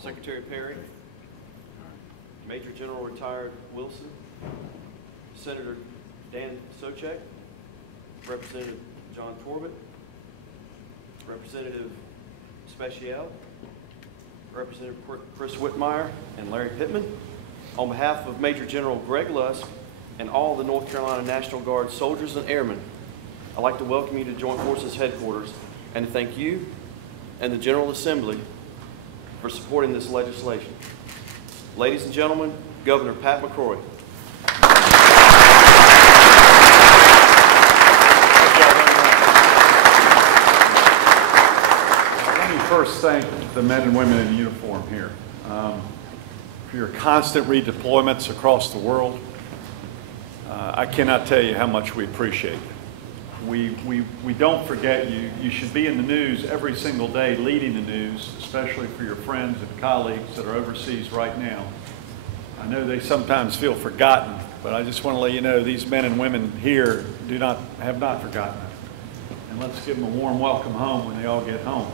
Secretary Perry, Major General Retired Wilson, Senator Dan Sochek, Representative John Corbett, Representative Speciale, Representative Chris Whitmire, and Larry Pittman. On behalf of Major General Greg Lusk and all the North Carolina National Guard soldiers and airmen, I'd like to welcome you to Joint Forces Headquarters and to thank you and the General Assembly for supporting this legislation. Ladies and gentlemen, Governor Pat McCrory. Let me first thank the men and women in uniform here for your constant redeployments across the world. I cannot tell you how much we appreciate it. We don't forget you. You should be in the news every single day, leading the news, especially for your friends and colleagues that are overseas right now. I know they sometimes feel forgotten, but I just want to let you know these men and women here have not forgotten it. And let's give them a warm welcome home when they all get home.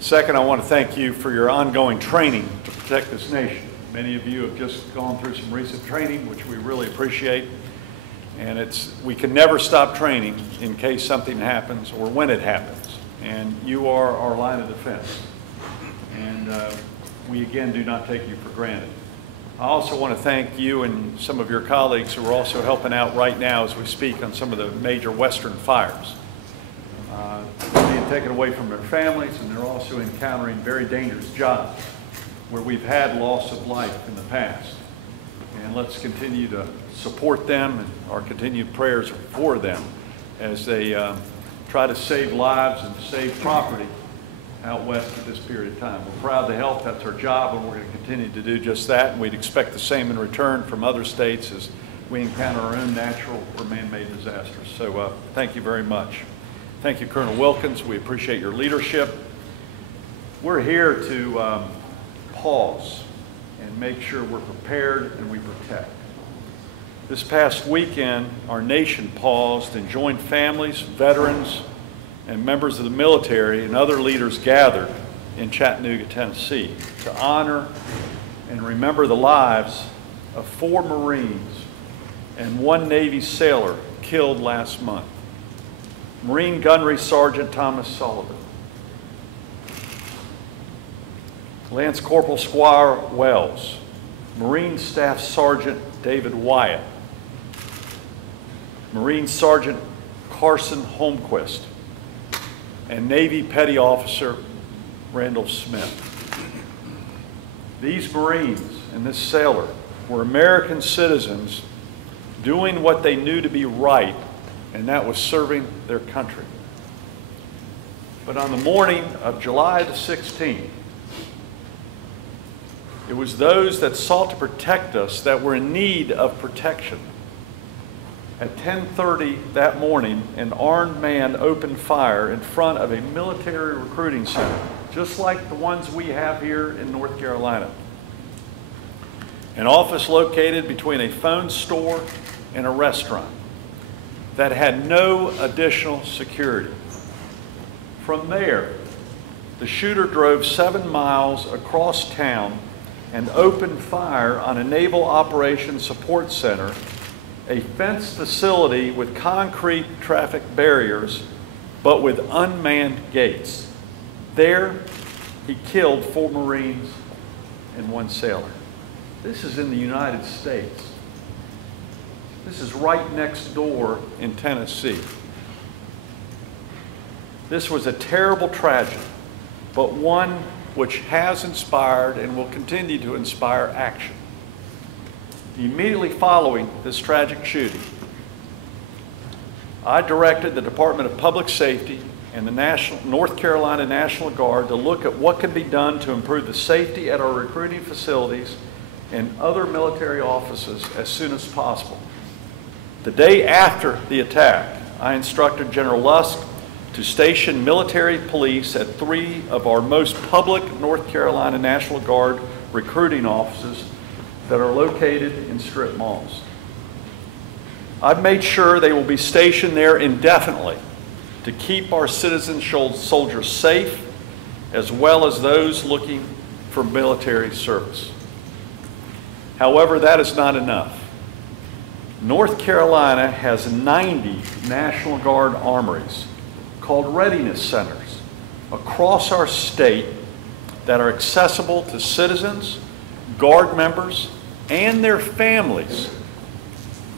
Second, I want to thank you for your ongoing training to protect this nation. Many of you have just gone through some recent training, which we really appreciate. And we can never stop training in case something happens or when it happens. And you are our line of defense. And we again do not take you for granted. I also want to thank you and some of your colleagues who are also helping out right now as we speak on some of the major western fires. They're being taken away from their families, and they're also encountering very dangerous jobs where we've had loss of life in the past. And let's continue to support them, and our continued prayers for them as they try to save lives and save property out west at this period of time. We're proud to help. That's our job, and we're going to continue to do just that. And we'd expect the same in return from other states as we encounter our own natural or man-made disasters. So thank you very much. Thank you, Colonel Wilkins. We appreciate your leadership. We're here to pause and make sure we're prepared and we protect. This past weekend, our nation paused and joined families, veterans, and members of the military and other leaders gathered in Chattanooga, Tennessee to honor and remember the lives of 4 Marines and 1 Navy sailor killed last month. Marine Gunnery Sergeant Thomas Sullivan, Lance Corporal Squire Wells, Marine Staff Sergeant David Wyatt, Marine Sergeant Carson Holmquist, and Navy Petty Officer Randall Smith. These Marines and this sailor were American citizens doing what they knew to be right, and that was serving their country. But on the morning of July the 16th, it was those that sought to protect us that were in need of protection. At 10:30 that morning, an armed man opened fire in front of a military recruiting center, just like the ones we have here in North Carolina. An office located between a phone store and a restaurant that had no additional security. From there, the shooter drove 7 miles across town and opened fire on a Naval Operations Support Center, a fenced facility with concrete traffic barriers, but with unmanned gates. There, he killed 4 Marines and 1 sailor. This is in the United States. This is right next door in Tennessee. This was a terrible tragedy, but one which has inspired and will continue to inspire action. Immediately following this tragic shooting, I directed the Department of Public Safety and the North Carolina National Guard to look at what can be done to improve the safety at our recruiting facilities and other military offices as soon as possible. The day after the attack, I instructed General Lusk to station military police at 3 of our most public North Carolina National Guard recruiting offices that are located in strip malls. I've made sure they will be stationed there indefinitely to keep our citizen soldiers safe as well as those looking for military service. However, that is not enough. North Carolina has 90 National Guard armories called readiness centers across our state that are accessible to citizens, Guard members, and their families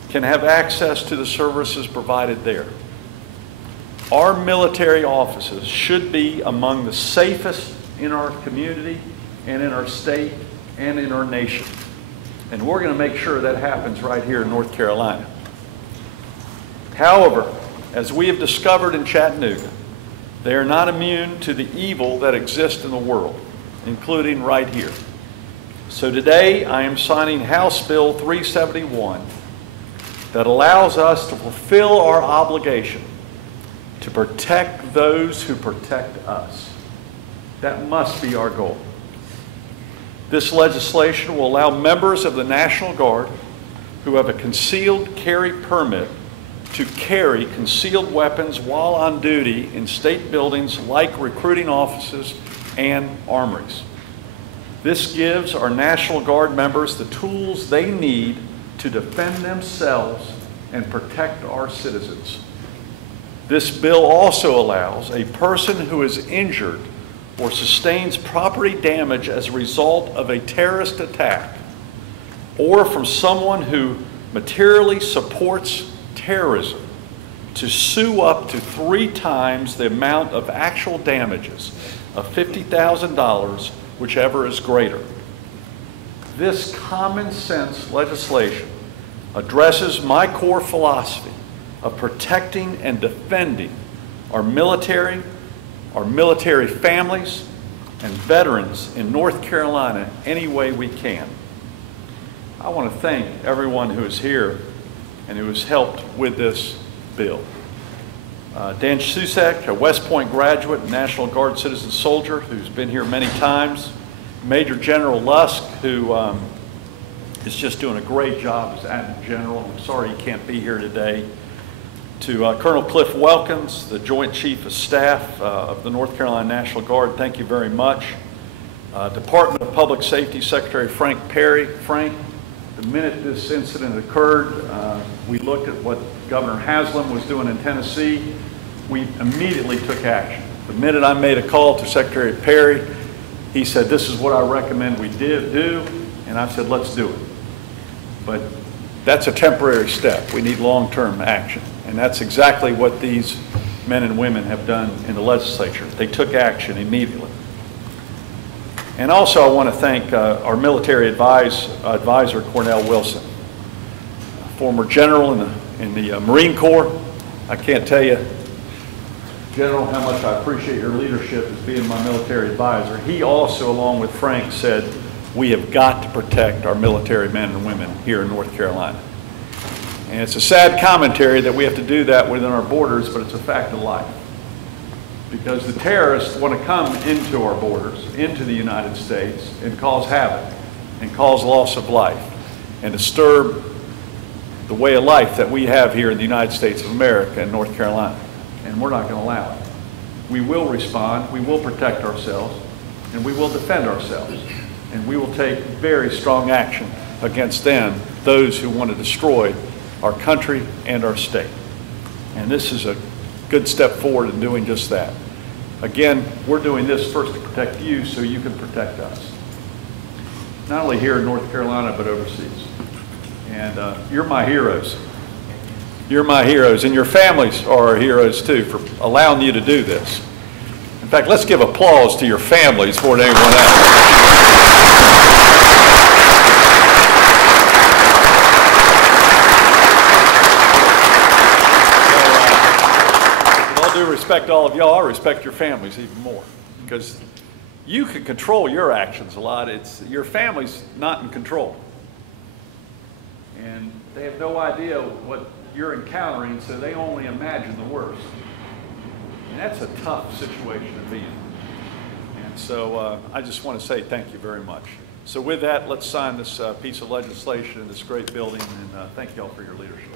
can have access to the services provided there. Our military offices should be among the safest in our community and in our state and in our nation. And we're going to make sure that happens right here in North Carolina. However, as we have discovered in Chattanooga, they are not immune to the evil that exists in the world, including right here. So today I am signing House Bill 371 that allows us to fulfill our obligation to protect those who protect us. That must be our goal. This legislation will allow members of the National Guard who have a concealed carry permit to carry concealed weapons while on duty in state buildings like recruiting offices and armories. This gives our National Guard members the tools they need to defend themselves and protect our citizens. This bill also allows a person who is injured or sustains property damage as a result of a terrorist attack or from someone who materially supports terrorism to sue up to 3 times the amount of actual damages of $50,000, whichever is greater. This common sense legislation addresses my core philosophy of protecting and defending our military families, and veterans in North Carolina any way we can. I want to thank everyone who is here and who has helped with this bill. Dan Susek, a West Point graduate, National Guard citizen soldier who's been here many times. Major General Lusk, who is just doing a great job as Adjutant General. I'm sorry he can't be here today. To Colonel Cliff Welkins, the Joint Chief of Staff of the North Carolina National Guard, thank you very much. Department of Public Safety Secretary Frank Perry. Frank, the minute this incident occurred, we looked at what Governor Haslam was doing in Tennessee. We immediately took action. The minute I made a call to Secretary Perry, he said, this is what I recommend we do, and I said, let's do it. But that's a temporary step. We need long-term action. And that's exactly what these men and women have done in the legislature. They took action immediately. And also I want to thank our military advisor, Cornell Wilson, former general in the Marine Corps. I can't tell you, General, how much I appreciate your leadership as being my military advisor. He also, along with Frank, said, we have got to protect our military men and women here in North Carolina. And it's a sad commentary that we have to do that within our borders, but it's a fact of life. Because the terrorists want to come into our borders, into the United States, and cause havoc, and cause loss of life, and disturb the way of life that we have here in the United States of America and North Carolina. And we're not going to allow it. We will respond, we will protect ourselves, and we will defend ourselves. And we will take very strong action against them, those who want to destroy our country and our state. And this is a good step forward in doing just that. Again, we're doing this first to protect you so you can protect us. Not only here in North Carolina, but overseas. And you're my heroes. You're my heroes, and your families are our heroes too for allowing you to do this. In fact, let's give applause to your families more than anyone else. Respect all of y'all. I respect your families even more because you can control your actions a lot. It's your family's not in control, and they have no idea what you're encountering, so they only imagine the worst. And that's a tough situation to be in. And so I just want to say thank you very much. So with that, let's sign this piece of legislation in this great building, and thank y'all for your leadership.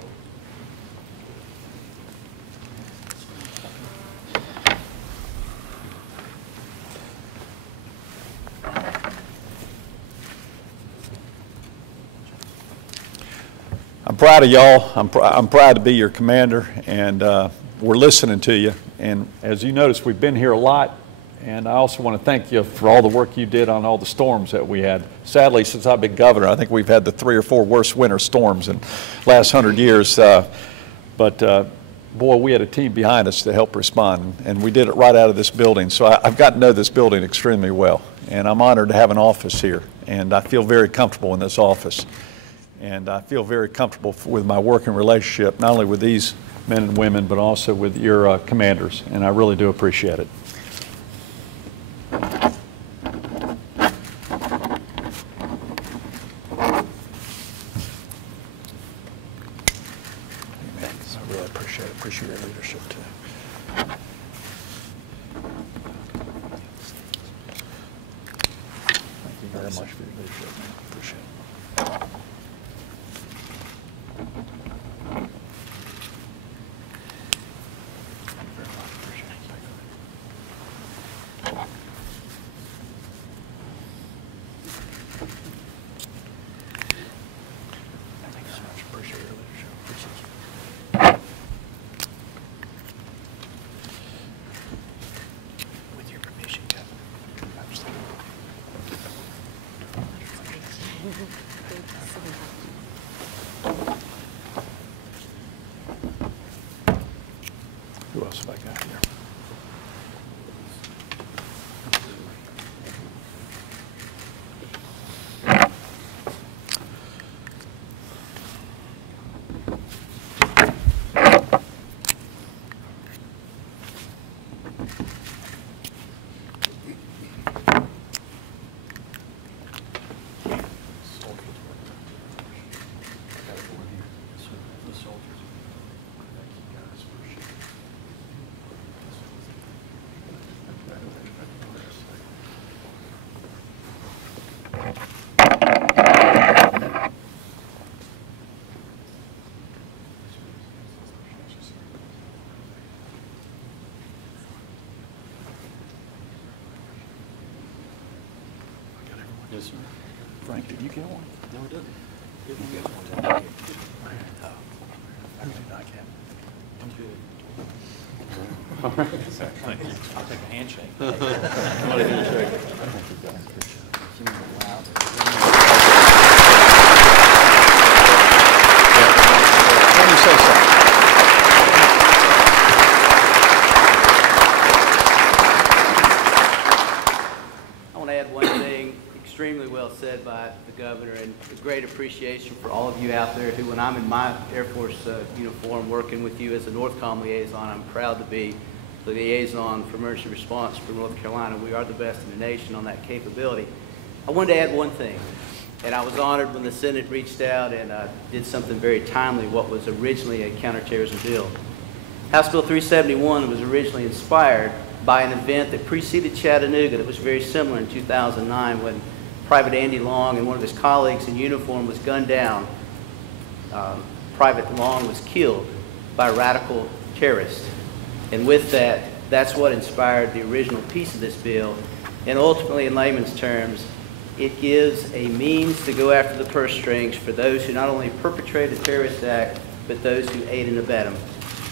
I'm proud of y'all. I'm proud to be your commander, and we're listening to you. And as you notice, we've been here a lot, and I also want to thank you for all the work you did on all the storms that we had. Sadly, since I've been governor, I think we've had the 3 or 4 worst winter storms in the last 100 years. Boy, we had a team behind us to help respond, and we did it right out of this building. So I've got to know this building extremely well, and I'm honored to have an office here, and I feel very comfortable in this office. And I feel very comfortable with my working relationship, not only with these men and women, but also with your commanders, and I really do appreciate it. Appreciate your leadership too. Thank you very much for your leadership. Appreciate it. Thank you very much. Appreciate it. Thank you so much. Appreciate your leadership. Appreciate you. Who else have I got here? Yes, sir. Frank, did you get one? No, I didn't. You get one. I do not get one. I'm good. All right. Thank you. I'll take a handshake. Somebody do a shake. Thank you, guys. Appreciate it. Let me say something. I want to add one thing extremely well said by the governor, and a great appreciation for all of you out there who, when I'm in my Air Force uniform working with you as a NORTHCOM liaison, I'm proud to be the liaison for emergency response for North Carolina. We are the best in the nation on that capability. I wanted to add one thing, and I was honored when the Senate reached out and did something very timely, what was originally a counterterrorism bill. House Bill 371 was originally inspired by an event that preceded Chattanooga that was very similar in 2009 when Private Andy Long and one of his colleagues in uniform was gunned down. Private Long was killed by a radical terrorist. And with that, that's what inspired the original piece of this bill. And ultimately, in layman's terms, it gives a means to go after the purse strings for those who not only perpetrate a terrorist act, but those who aid and abet them.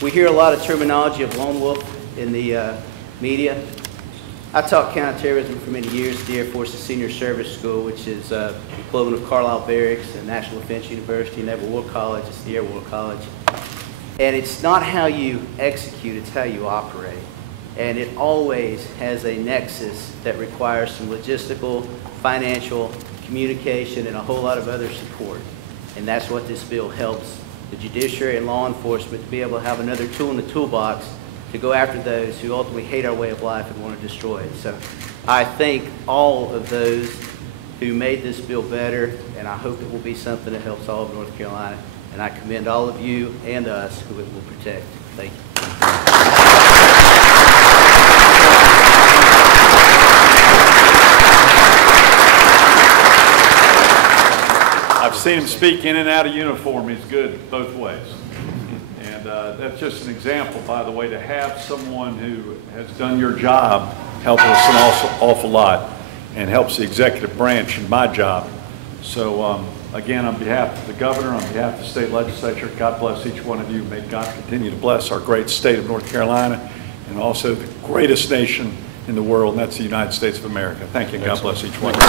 We hear a lot of terminology of lone wolf in the media. I taught counterterrorism for many years at the Air Force's Senior Service School, which is the equivalent of Carlisle Barracks and National Defense University, Naval War College. It's the Air War College. And it's not how you execute, it's how you operate. And it always has a nexus that requires some logistical, financial, communication, and a whole lot of other support. And that's what this bill helps the judiciary and law enforcement to be able to have another tool in the toolbox to go after those who ultimately hate our way of life and want to destroy it. So I thank all of those who made this bill better, and I hope it will be something that helps all of North Carolina. And I commend all of you and us who it will protect. Thank you. I've seen him speak in and out of uniform. He's good both ways. And that's just an example, by the way, to have someone who has done your job helps us an awful lot and helps the executive branch in my job. So Again, on behalf of the governor, on behalf of the state legislature, God bless each one of you. May God continue to bless our great state of North Carolina and also the greatest nation in the world, and that's the United States of America. Thank you, and God bless each one of you.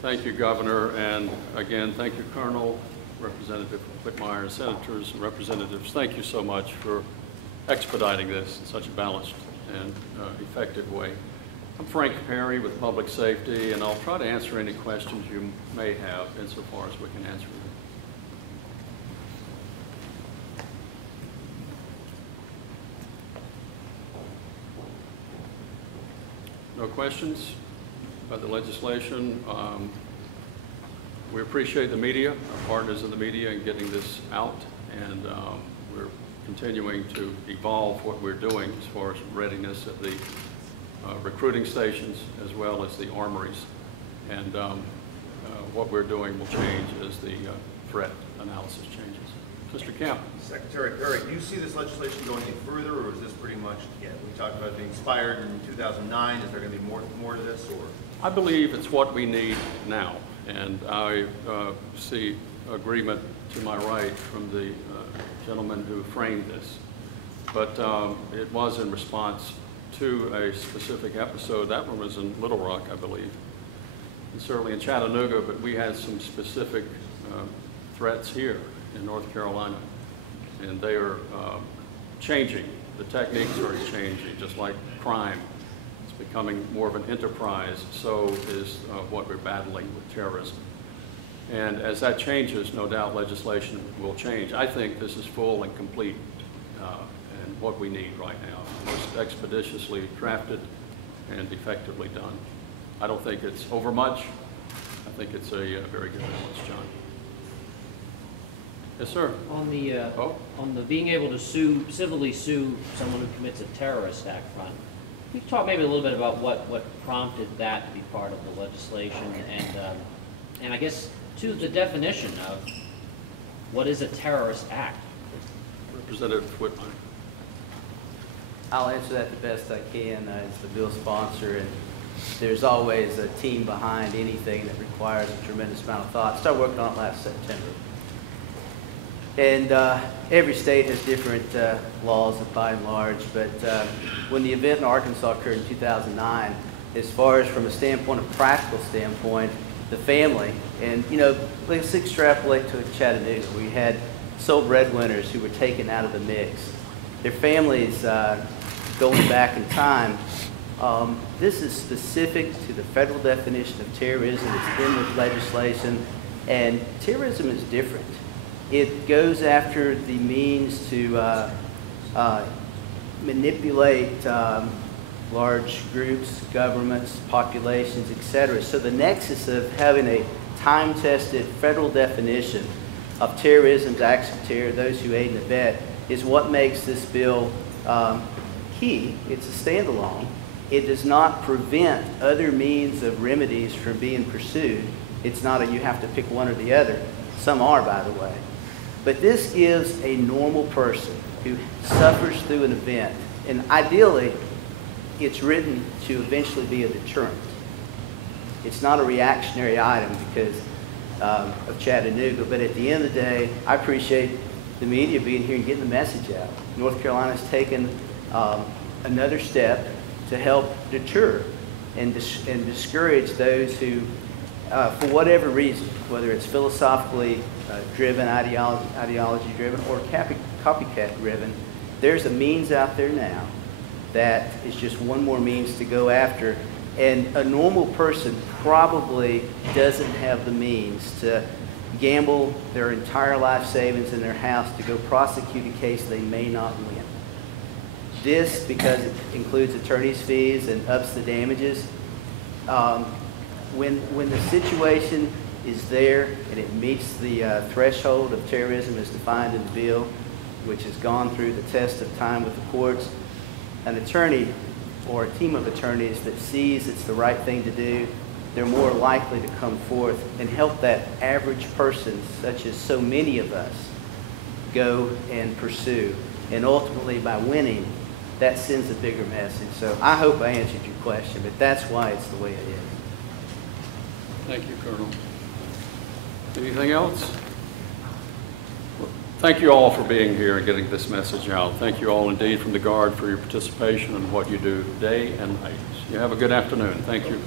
Thank you, Governor, and again, thank you, Colonel, Representative Whitmire, Senators and Representatives. Thank you so much for expediting this in such a balanced and effective way. I'm Frank Perry with Public Safety, and I'll try to answer any questions you may have insofar as we can answer them. No questions about the legislation? We appreciate the media, our partners in the media, in getting this out, and we're continuing to evolve what we're doing as far as readiness at the recruiting stations as well as the armories. And what we're doing will change as the threat analysis changes. Mr. Kemp. Secretary Perry, do you see this legislation going any further, or is this pretty much, we talked about it being expired in 2009, is there going to be more to this, or? I believe it's what we need now, and I see agreement to my right from the gentleman who framed this. But it was in response to a specific episode. That one was in Little Rock, I believe, and certainly in Chattanooga, but we had some specific threats here in North Carolina, and they are changing. The techniques are changing, just like crime. It's becoming more of an enterprise, so is what we're battling with terrorism. And as that changes, no doubt legislation will change. I think this is full and complete and what we need right now, most expeditiously drafted and effectively done. I don't think it's overmuch. I think it's a very good balance, John. Yes, sir. On the being able to civilly sue someone who commits a terrorist act front, can you talk maybe a little bit about what prompted that to be part of the legislation, and I guess to the definition of what is a terrorist act? Representative Whitmire. I'll answer that the best I can as the bill sponsor, and there's always a team behind anything that requires a tremendous amount of thought. I started working on it last September. And every state has different laws by and large, but when the event in Arkansas occurred in 2009, as far as from a standpoint, a practical standpoint, the family, and let's extrapolate to Chattanooga. We had sole breadwinners who were taken out of the mix. Their families going back in time. This is specific to the federal definition of terrorism. It's in the legislation, and terrorism is different. It goes after the means to manipulate large groups, governments, populations, etc. So the nexus of having a time-tested federal definition of terrorism, acts of terror, those who aid and abet, is what makes this bill key. It's a standalone. It does not prevent other means of remedies from being pursued. It's not a you have to pick one or the other. Some are, by the way. But this gives a normal person who suffers through an event, and ideally, it's written to eventually be a deterrent. It's not a reactionary item because of Chattanooga, but at the end of the day, I appreciate the media being here and getting the message out. North Carolina's taken another step to help deter and discourage those who, for whatever reason, whether it's philosophically driven, ideology driven, or copycat driven, there's a means out there now that is just one more means to go after. And a normal person probably doesn't have the means to gamble their entire life savings in their house to go prosecute a case they may not win. This, because it includes attorney's fees and ups the damages, when the situation is there and it meets the threshold of terrorism as defined in the bill, which has gone through the test of time with the courts. An attorney or a team of attorneys that sees it's the right thing to do, they're more likely to come forth and help that average person, such as so many of us, go and pursue. And ultimately, by winning, that sends a bigger message. So I hope I answered your question, but that's why it's the way it is. Thank you, Colonel. Anything else? Well, thank you all for being here and getting this message out. Thank you all indeed from the Guard for your participation and what you do day and night. You have a good afternoon. Thank you.